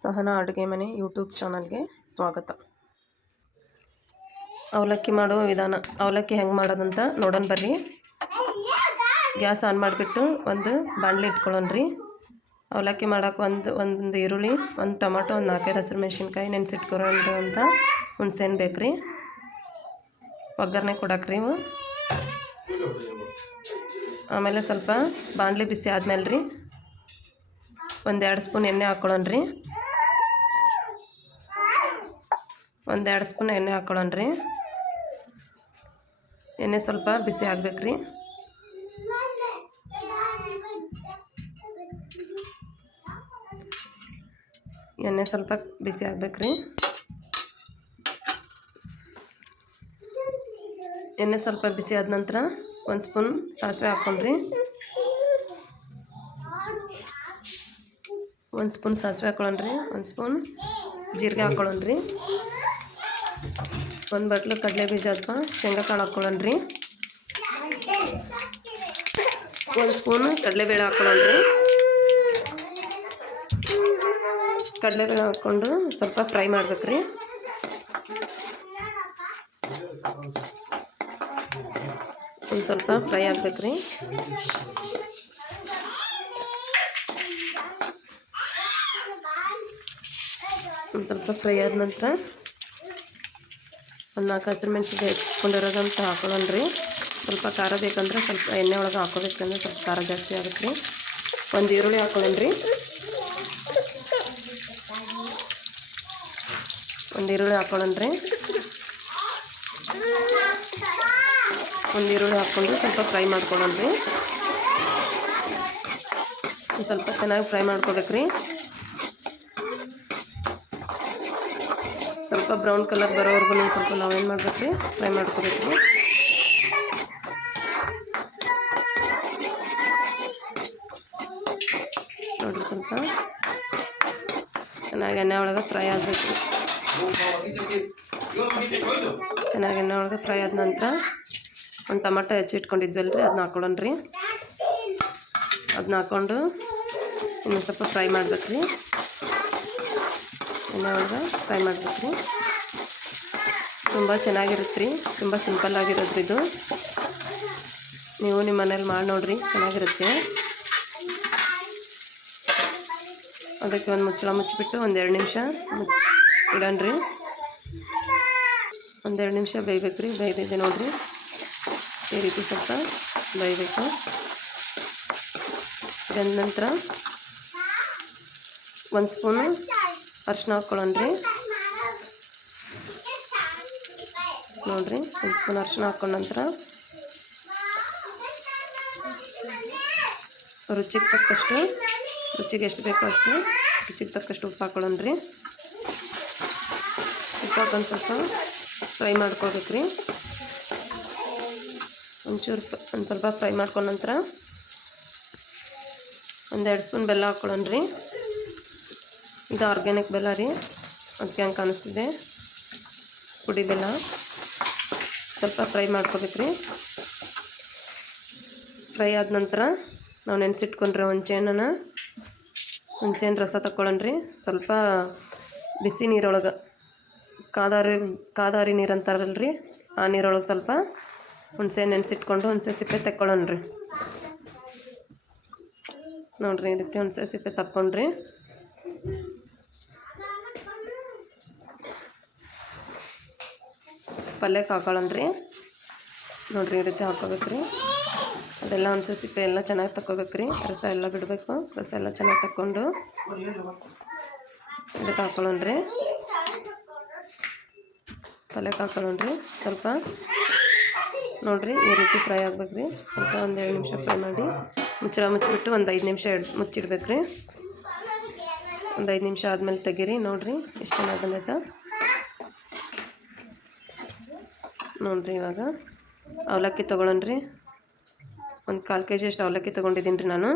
ಸಹನಾ ಅಡುಗೆ ಮನೆ ಯೂಟ್ಯೂಬ್ ಚಾನಲ್ಗೆ ಸ್ವಾಗತ. ಅವಲಕ್ಕಿ ಮಾಡೋ ವಿಧಾನ. ಅವಲಕ್ಕಿ ಹೆಂಗೆ ಮಾಡೋದಂತ ನೋಡೋಣ ಬರ್ರಿ. ಗ್ಯಾಸ್ ಆನ್ ಮಾಡಿಬಿಟ್ಟು ಒಂದು ಬಾಣಲೆ ಇಟ್ಕೊಳ್ಳೋಣ ರೀ. ಅವಲಕ್ಕಿ ಮಾಡೋಕೆ ಒಂದು ಒಂದು ಈರುಳ್ಳಿ, ಒಂದು ಟೊಮಟೊ, ಒಂದು ನಾಲ್ಕೈದು ಹಸಿರು ಮೆಣಸಿನ್ಕಾಯಿ ನೆನೆಸಿಟ್ಕೊಳೋದು ಅಂತ ಹುಣ್ಸೆಹಣ್ಣು ಬೇಕು ರೀ. ಒಗ್ಗರಣೆ ಕೊಡಕ್ಕೆ ರೀ ಆಮೇಲೆ ಸ್ವಲ್ಪ ಬಾಣಲಿ ಬಿಸಿ ಆದಮೇಲೆ ರೀ. ಒಂದೆರಡು ಸ್ಪೂನ್ ಎಣ್ಣೆ ಹಾಕ್ಕೊಳ್ಳೋಣ ರೀ. ಒಂದು ಎರಡು ಸ್ಪೂನ್ ಎಣ್ಣೆ ಹಾಕ್ಕೊಳ್ಳೋಣ ರೀ. ಎಣ್ಣೆ ಸ್ವಲ್ಪ ಬಿಸಿ ಆಗ್ಬೇಕು ರೀ. ಎಣ್ಣೆ ಸ್ವಲ್ಪ ಬಿಸಿ ಆಗ್ಬೇಕು ರೀ. ಎಣ್ಣೆ ಸ್ವಲ್ಪ ಬಿಸಿ ಆದ ನಂತರ ಒಂದು ಸ್ಪೂನ್ ಸಾಸಿವೆ ಹಾಕ್ಕೊಂಡ್ರಿ ಒಂದು ಸ್ಪೂನ್ ಸಾಸಿವೆ ಹಾಕೊಳ್ಳೋಣ್ರಿ ಒಂದು ಸ್ಪೂನ್ ಜೀರಿಗೆ ಹಾಕೊಳ್ಳೋಣ್ರಿ ಒಂದು ಬಟ್ಲು ಕಡಲೆ ಬೀಜ ಅಥವಾ ಶೇಂಗಾ ಕಾಳು ಹಾಕ್ಕೊಳ್ಳೋಣ್ರಿ ಒಂದು ಸ್ಪೂನು ಕಡಲೆಬೇಳೆ ಹಾಕ್ಕೊಳ್ಳೋಣ್ರಿ ಕಡಲೆಬೇಳೆ ಹಾಕ್ಕೊಂಡು ಸ್ವಲ್ಪ ಫ್ರೈ ಮಾಡ್ಬೇಕು ರೀ ಒಂದು ಸ್ವಲ್ಪ ಫ್ರೈ ಆಗ್ಬೇಕು ರೀ ಒಂದು ಸ್ವಲ್ಪ ಫ್ರೈ ಆದ ನಂತರ ಒಂದು ನಾಲ್ಕು ಹಸಿರು ಮೆಣಸಿಗೆ ಹೆಚ್ಚಿಕೊಂಡಿರೋದಂತ ಹಾಕೊಳ್ಳೋಣ್ರಿ ಸ್ವಲ್ಪ ಖಾರ ಬೇಕಂದ್ರೆ ಸ್ವಲ್ಪ ಎಣ್ಣೆ ಒಳಗೆ ಹಾಕೋಬೇಕಂದ್ರೆ ಸ್ವಲ್ಪ ಖಾರ ಜಾಸ್ತಿ ಆಗುತ್ತೆ ರೀ. ಒಂದು ಈರುಳ್ಳಿ ಹಾಕೊಳ್ಳೋಣ ರೀ. ಒಂದು ಈರುಳ್ಳಿ ಹಾಕೊಳ್ಳೋಣ್ರಿ ಒಂದು ಈರುಳ್ಳಿ ಹಾಕ್ಕೊಂಡು ಸ್ವಲ್ಪ ಫ್ರೈ ಮಾಡ್ಕೊಳ್ಳೋಣ್ರಿ ಸ್ವಲ್ಪ ಚೆನ್ನಾಗಿ ಫ್ರೈ ಮಾಡ್ಕೋಬೇಕ್ರಿ ಸ್ವಲ್ಪ ಬ್ರೌನ್ ಕಲರ್ ಬರೋವರೆಗೂ ಸ್ವಲ್ಪ ನಾವೇನು ಮಾಡಬೇಕು ರೀ ಫ್ರೈ ಮಾಡ್ಕೋಬೇಕು. ನೋಡಿರಿ ಸ್ವಲ್ಪ. ಚೆನ್ನಾಗಿ ಎಣ್ಣೆ ಒಳಗೆ ಫ್ರೈ ಆಗಬೇಕು. ಚೆನ್ನಾಗಿ ಎಣ್ಣೆ ಒಳಗೆ ಫ್ರೈ ಆದ ನಂತರ ಒಂದು ಟಮಟೊ ಹೆಚ್ಚಿಟ್ಕೊಂಡಿದ್ವಲ್ಲ ರೀ ಅದನ್ನ ಹಾಕೊಳ್ಳೋಣ್ರಿ. ಅದನ್ನ ಹಾಕ್ಕೊಂಡು ಇನ್ನೊಂದು ಸ್ವಲ್ಪ ಫ್ರೈ ಮಾಡ್ಬೇಕು ರೀ ಒಳಗೆ ಫ್ರೈ ಮಾಡ್ಬೇಕು ರೀ ತುಂಬ ಚೆನ್ನಾಗಿರುತ್ತೆ ರೀ ತುಂಬ ಸಿಂಪಲ್ ಆಗಿರೋದ್ರಿ ಇದು. ನೀವು ನಿಮ್ಮ ಮನೇಲಿ ಮಾಡಿ ನೋಡಿರಿ, ಚೆನ್ನಾಗಿರುತ್ತೆ. ಅದಕ್ಕೆ ಒಂದು ಮುಚ್ಚಳ ಮುಚ್ಚಿಬಿಟ್ಟು ಒಂದೆರಡು ನಿಮಿಷ ಇಡೋಣ್ರಿ ಒಂದೆರಡು ನಿಮಿಷ ಬೇಯ್ಬೇಕು ರೀ ಬೇಯ್ದಿದೆ ನೋಡಿರಿ. ಈ ರೀತಿ ಸ್ವಲ್ಪ ಬೇಯಬೇಕು. ಬೆಂದ ನಂತರ ಒಂದು ಸ್ಪೂನು ಅರಿಶಿನ ಹಾಕ್ಕೊಳ್ಳೋಣ್ರಿ ನೋಡಿರಿ ಒಂದು ಸ್ಪೂನ್ ಅರ್ಶಿನ ಹಾಕ್ಕೊಂಡ ನಂತರ ರುಚಿಗೆ ತಕ್ಕಷ್ಟು, ರುಚಿಗೆ ಎಷ್ಟು ಬೇಕೋ ಅಷ್ಟು ರುಚಿಗೆ ತಕ್ಕಷ್ಟು ಉಪ್ಪು ಹಾಕೊಳ್ಳೋಣ್ರಿ. ಉಪ್ಪು ಹಾಕೊಂಡು ಸ್ವಲ್ಪ ಫ್ರೈ ಮಾಡ್ಕೊಳ್ಬೇಕ್ರಿ ಒಂಚೂರು ಒಂದು ಸ್ವಲ್ಪ ಫ್ರೈ ಮಾಡ್ಕೊಂಡ ನಂತರ ಒಂದೆರಡು ಸ್ಪೂನ್ ಬೆಲ್ಲ ಹಾಕ್ಕೊಳ್ಳೋಣ್ರಿ ಇದು ಆರ್ಗ್ಯಾನಿಕ್ ಬೆಲ್ಲ ರೀ. ಅದಕ್ಕೆ ಹಂಗೆ ಕಾಣಿಸ್ತಿದೆ. ಪುಡಿ ಬೆಲ್ಲ ಸ್ವಲ್ಪ ಫ್ರೈ ಮಾಡ್ಕೋಬೇಕ್ರಿ ಫ್ರೈ ಆದ ನಂತರ ನಾವು ನೆನೆಸಿಟ್ಕೊಂಡ್ರೆ ಹುಣಸೆಹಣ್ಣನ ಹುಣ್ಸೆಹಣ್ಣು ರಸ ತಗೊಳ್ಳೋಣ್ರಿ ಸ್ವಲ್ಪ ಬಿಸಿ ನೀರೊಳಗೆ. ಕಾದಾರಿ ಕಾದಾರಿ ನೀರು ಅಂತಾರಲ್ರಿ ಆ ನೀರೊಳಗೆ ಸ್ವಲ್ಪ ಹುಣಸೆ ನೆನೆಸಿಟ್ಕೊಂಡು ಹುಣಸೆ ಸಿಪ್ಪೆ ತಕ್ಕೊಳ್ಳೋಣ್ರಿ ನೋಡಿರಿ ರೀತಿ ಹುಣಸೆ ಸಿಪ್ಪೆ ತಕ್ಕೊಂಡ್ರಿ. ಪಲ್ಯಕ್ಕೆ ಹಾಕೊಳ್ಳೋಣ್ರಿ ನೋಡಿರಿ ಈ ರೀತಿ ಹಾಕೋಬೇಕು ರೀ. ಅದೆಲ್ಲ ಒಂದು ಸಿಪ್ಪೆ ಎಲ್ಲ ಚೆನ್ನಾಗಿ ರೀ. ರಸ ಎಲ್ಲ ಬಿಡಬೇಕು. ರಸ ಎಲ್ಲ ಚೆನ್ನಾಗಿ ತಕ್ಕೊಂಡು ಇದಕ್ಕೆ ಹಾಕೊಳ್ಳೋಣ್ರಿ ಪಲ್ಯಕ್ಕೆ ಹಾಕೊಳ್ಳೋಣ್ರಿ ಸ್ವಲ್ಪ ನೋಡಿರಿ ಈ ರೀತಿ ಫ್ರೈ ಆಗ್ಬೇಕು ರೀ. ಸ್ವಲ್ಪ ಒಂದು ಎರಡು ನಿಮಿಷ ಫ್ರೈ ಮಾಡಿ ಮುಚ್ಚಳ ಮುಚ್ಚಿಬಿಟ್ಟು ಒಂದು ಐದು ನಿಮಿಷ ಮುಚ್ಚಿಡ್ಬೇಕು ರೀ. ಒಂದು ಐದು ನಿಮಿಷ ಆದಮೇಲೆ ತೆಗೀರಿ. ನೋಡಿರಿ ಎಷ್ಟು ಚೆನ್ನಾಗಿ ಬಂದೈತೆ. ನೋಡಿರಿ ಇವಾಗ. ಅವಲಕ್ಕಿ ತೊಗೊಳೋಣ್ರಿ ಒಂದು ಕಾಲು ಕೆ ಜಿ ಅಷ್ಟು ಅವಲಕ್ಕಿ ತೊಗೊಂಡಿದ್ದೀನಿ ರೀ ನಾನು.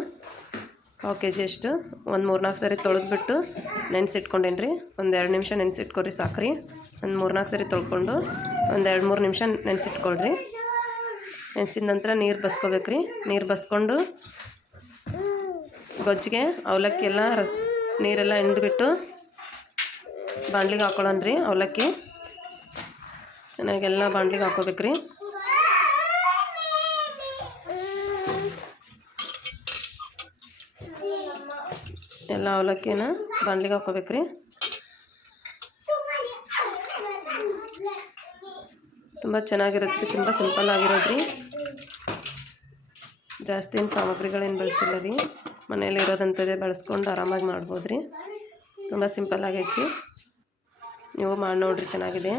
ಪಾವು ಕೆ ಜಿ ಅಷ್ಟು. ಒಂದು ಮೂರು ನಾಲ್ಕು ಸರಿ ತೊಳೆದ್ಬಿಟ್ಟು ನೆನೆಸಿಟ್ಕೊಂಡೇನಿ ರೀ ಒಂದು ಎರಡು ನಿಮಿಷ ನೆನೆಸಿಟ್ಕೊಳ್ರಿ ಸಾಕ್ರಿ. ಒಂದು ಮೂರು ನಾಲ್ಕು ಸರಿ ತೊಳ್ಕೊಂಡು ಒಂದು ಎರಡು ಮೂರು ನಿಮಿಷ ನೆನೆಸಿಟ್ಕೊಳ್ರಿ. ನೆನೆಸಿದ ನಂತರ ನೀರು ಬಸ್ಕೋಬೇಕ್ರಿ. ನೀರು ಬಸ್ಕೊಂಡು ಗೊಜ್ಜಿಗೆ ಅವಲಕ್ಕಿ ಎಲ್ಲ ರಸ್ ನೀರೆಲ್ಲ ಹಿಂಡ್ಬಿಟ್ಟು ಬಾಣ್ಲಿಗೆ ಹಾಕೊಳ್ಳೋಣ ರೀ ಅವಲಕ್ಕಿ. ಚೆನ್ನಾಗೆಲ್ಲ ಹಾಕೋಬೇಕು ರೀ ಎಲ್ಲ ಅವಲಕ್ಕಿನ ಹಾಕೋಬೇಕು ರೀ ತುಂಬ ಚೆನ್ನಾಗಿರುತ್ತೆ, ತುಂಬ ಸಿಂಪಲ್ ಆಗಿರೋದ್ರಿ. ಜಾಸ್ತಿ ಏನು ಸಾಮಗ್ರಿಗಳೇನು ಬಳಸಿಲ್ಲ ರೀ ಮನೇಲಿ ಇರೋದಂಥದ್ದೇ ಬಳಸ್ಕೊಂಡು ಆರಾಮಾಗಿ ಮಾಡ್ಬೋದು ರೀ ತುಂಬ ಸಿಂಪಲ್ ಆಗೈತಿ. ನೀವು ಮಾಡಿ ನೋಡಿರಿ, ಚೆನ್ನಾಗಿದೆ.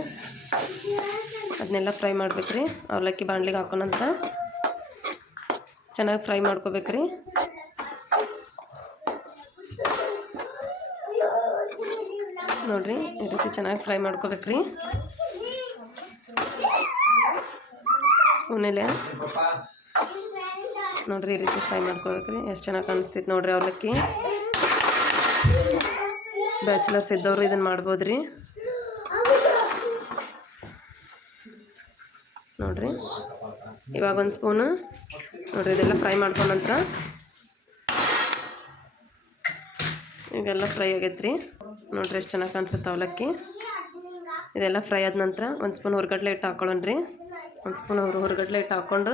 ಅದನ್ನೆಲ್ಲ ಫ್ರೈ ಮಾಡ್ಬೇಕ್ರಿ ಅವಲಕ್ಕಿ ಬಾಣಲಿಗೆ ಹಾಕೋಣಂತ ಚೆನ್ನಾಗಿ ಫ್ರೈ ಮಾಡ್ಕೋಬೇಕ್ರಿ ನೋಡ್ರಿ, ಈ ರೀತಿ ಚೆನ್ನಾಗಿ ಫ್ರೈ ಮಾಡ್ಕೋಬೇಕ್ರಿ ಸ್ಪೂನಲ್ಲೇ ನೋಡ್ರಿ, ಈ ರೀತಿ ಫ್ರೈ ಮಾಡ್ಕೋಬೇಕ್ರಿ ಎಷ್ಟು ಚೆನ್ನಾಗಿ ಕಾಣಿಸ್ತೈತೆ ನೋಡ್ರಿ ಅವಲಕ್ಕಿ. ಬ್ಯಾಚುಲರ್ಸ್ ಇದ್ದವರು ಇದನ್ನು ಮಾಡ್ಬೋದು ರೀ ನೋಡ್ರಿ. ಇವಾಗ ಒಂದು ಸ್ಪೂನು. ನೋಡಿರಿ, ಇದೆಲ್ಲ ಫ್ರೈ ಮಾಡ್ಕೊಂಡ ನಂತರ. ಇವೆಲ್ಲ ಫ್ರೈ ಆಗೈತೆ ರೀ ನೋಡಿರಿ ಎಷ್ಟು ಚೆನ್ನಾಗಿ ಕಾಣಿಸುತ್ತೆ ಅವಲಕ್ಕಿ. ಇದೆಲ್ಲ ಫ್ರೈ ಆದ ನಂತರ ಒಂದು ಸ್ಪೂನ್ ಹುರ್ಗಡ್ಲೆ ಹಿಟ್ಟು ಹಾಕೊಳ್ಳೋಣ್ರಿ. ಒಂದು ಸ್ಪೂನ್ ಅವರು ಹುರ್ಗಡ್ಲೆ ಇಟ್ಟು ಹಾಕ್ಕೊಂಡು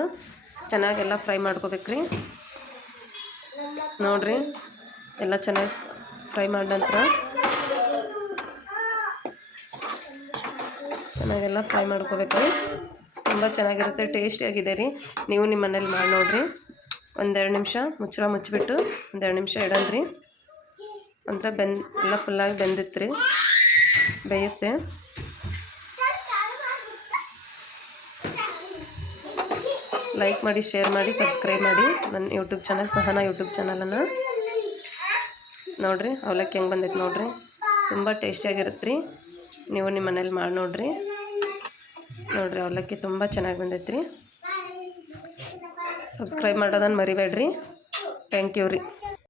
ಚೆನ್ನಾಗೆಲ್ಲ ಫ್ರೈ ಮಾಡ್ಕೋಬೇಕ್ರಿ. ನೋಡಿರಿ, ಎಲ್ಲ ಚೆನ್ನಾಗಿ ಫ್ರೈ ಮಾಡಿದ ನಂತರ. ಚೆನ್ನಾಗೆಲ್ಲ ಫ್ರೈ ಮಾಡ್ಕೋಬೇಕ್ರಿ. ತುಂಬ ಚೆನ್ನಾಗಿರುತ್ತೆ ಟೇಸ್ಟಿಯಾಗಿದೆ ರೀ. ನೀವು ನಿಮ್ಮ ಮನೇಲಿ ಮಾಡಿ ನೋಡಿರಿ. ಒಂದೆರಡು ನಿಮಿಷ ಮುಚ್ಚಳ ಮುಚ್ಚಿಬಿಟ್ಟು ಒಂದೆರಡು ನಿಮಿಷ ಇಡಲ್ರಿ ಒಂಥರ ಬೆಂದ್ ಎಲ್ಲ ಫುಲ್ಲಾಗಿ ಬೆಂದಿತ್ತು ರೀ. ಬೇಯುತ್ತೆ. ಲೈಕ್ ಮಾಡಿ ಶೇರ್ ಮಾಡಿ ಸಬ್ಸ್ಕ್ರೈಬ್ ಮಾಡಿ. ನನ್ನ ಯೂಟ್ಯೂಬ್ ಚಾನಲ್ ಸಹನಾ ಯೂಟ್ಯೂಬ್ ಚಾನಲನ್ನು ನೋಡಿರಿ, ಅವಲಕ್ಕಿ ಹೆಂಗೆ ಬಂದೈತೆ ನೋಡಿರಿ. ತುಂಬ ಟೇಸ್ಟಿಯಾಗಿರುತ್ತೆ ರೀ. ನೀವು ನಿಮ್ಮ ಮನೇಲಿ ಮಾಡಿ ನೋಡಿರಿ. ನೋಡಿರಿ ಅವಲಕ್ಕಿ ತುಂಬ ಚೆನ್ನಾಗಿ ಬಂದೈತ್ರಿ. ಸಬ್ಸ್ಕ್ರೈಬ್ ಮಾಡೋದನ್ನು ಮರಿಬೇಡ್ರಿ. ಥ್ಯಾಂಕ್ ಯು ರೀ.